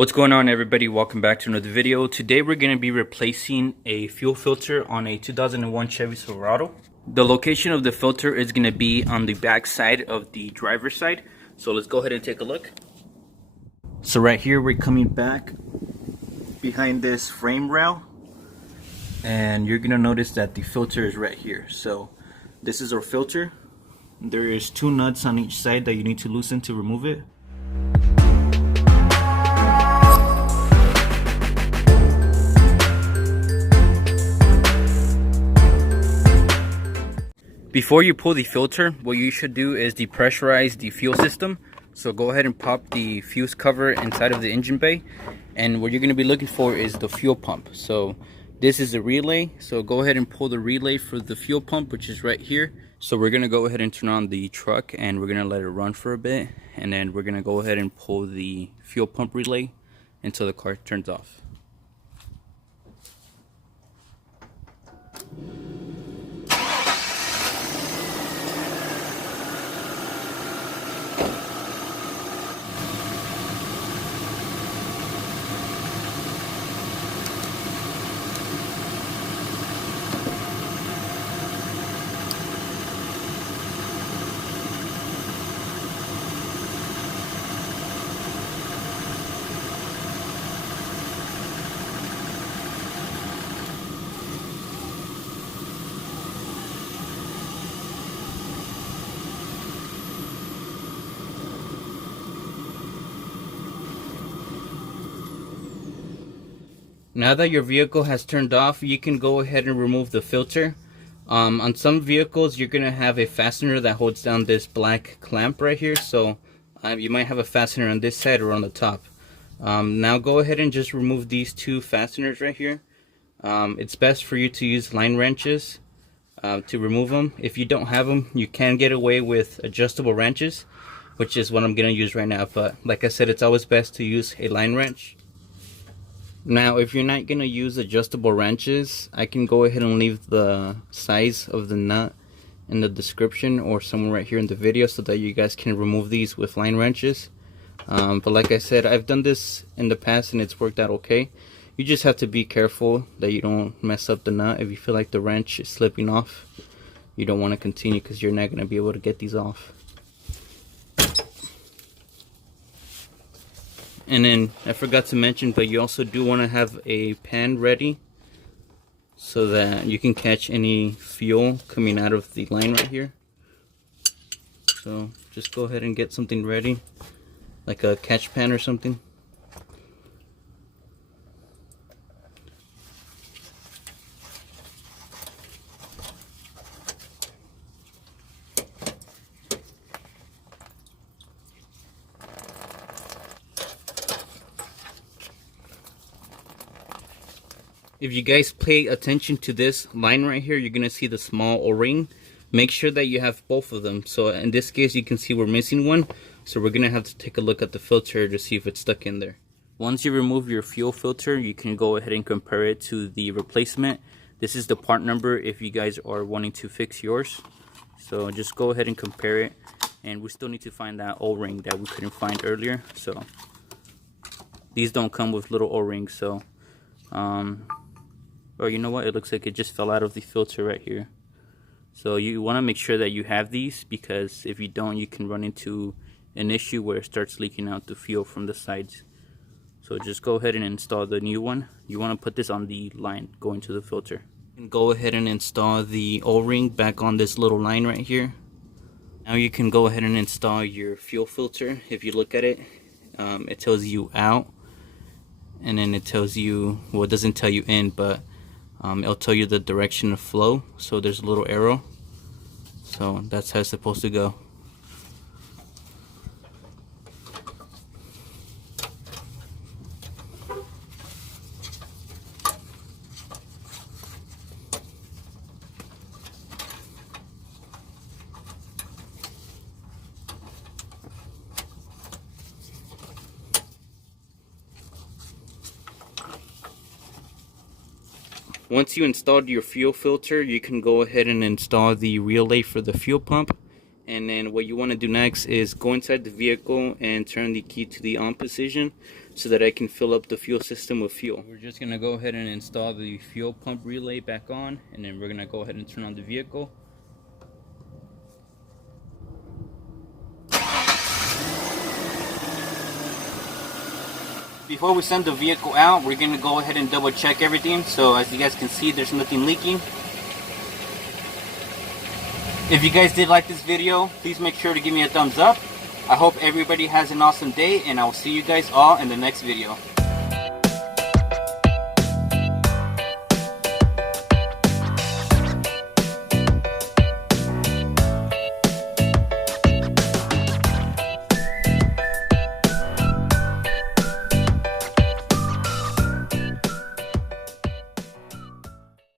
What's going on, everybody? Welcome back to another video. Today we're going to be replacing a fuel filter on a 2001 Chevy Silverado. The location of the filter is going to be on the back side of the driver's side. So let's go ahead and take a look. So right here we're coming back behind this frame rail, and you're going to notice that the filter is right here. So this is our filter. There is two nuts on each side that you need to loosen to remove it. Before you pull the filter, what you should do is depressurize the fuel system. So go ahead and pop the fuse cover inside of the engine bay, and what you're going to be looking for is the fuel pump. So this is a relay, so go ahead and pull the relay for the fuel pump, which is right here. So we're going to go ahead and turn on the truck, and we're going to let it run for a bit, and then we're going to go ahead and pull the fuel pump relay until the car turns off. Now that your vehicle has turned off, you can go ahead and remove the filter. On some vehicles, you're going to have a fastener that holds down this black clamp right here. So you might have a fastener on this side or on the top. Now go ahead and just remove these two fasteners right here. It's best for you to use line wrenches to remove them. If you don't have them, you can get away with adjustable wrenches, which is what I'm going to use right now. But like I said, it's always best to use a line wrench. Now, if you're not going to use adjustable wrenches, I can go ahead and leave the size of the nut in the description or somewhere right here in the video so that you guys can remove these with line wrenches. But like I said, I've done this in the past and it's worked out okay. You just have to be careful that you don't mess up the nut. If you feel like the wrench is slipping off, you don't want to continue because you're not going to be able to get these off. And then I forgot to mention, but you also do want to have a pan ready so that you can catch any fuel coming out of the line right here. So just go ahead and get something ready, like a catch pan or something. If you guys pay attention to this line right here, you're going to see the small O-ring. Make sure that you have both of them. So in this case, you can see we're missing one. So we're going to have to take a look at the filter to see if it's stuck in there. Once you remove your fuel filter, you can go ahead and compare it to the replacement. This is the part number if you guys are wanting to fix yours. So just go ahead and compare it. And we still need to find that O-ring that we couldn't find earlier. So these don't come with little O-rings. So or you know what, it looks like it just fell out of the filter right here. So you want to make sure that you have these, because if you don't, you can run into an issue where it starts leaking out the fuel from the sides. So just go ahead and install the new one. You want to put this on the line going to the filter. And go ahead and install the O-ring back on this little line right here. Now you can go ahead and install your fuel filter. If you look at it, it tells you out, and then it tells you, well, it doesn't tell you in, but it'll tell you the direction of flow. So there's a little arrow, so that's how it's supposed to go. Once you installed your fuel filter, you can go ahead and install the relay for the fuel pump. And then what you want to do next is go inside the vehicle and turn the key to the on position. so that I can fill up the fuel system with fuel. We're just gonna go ahead and install the fuel pump relay back on, and then we're gonna go ahead and turn on the vehicle. Before we send the vehicle out, we're gonna go ahead and double check everything. So as you guys can see, there's nothing leaking. If you guys did like this video, please make sure to give me a thumbs up. I hope everybody has an awesome day, and I will see you guys all in the next video.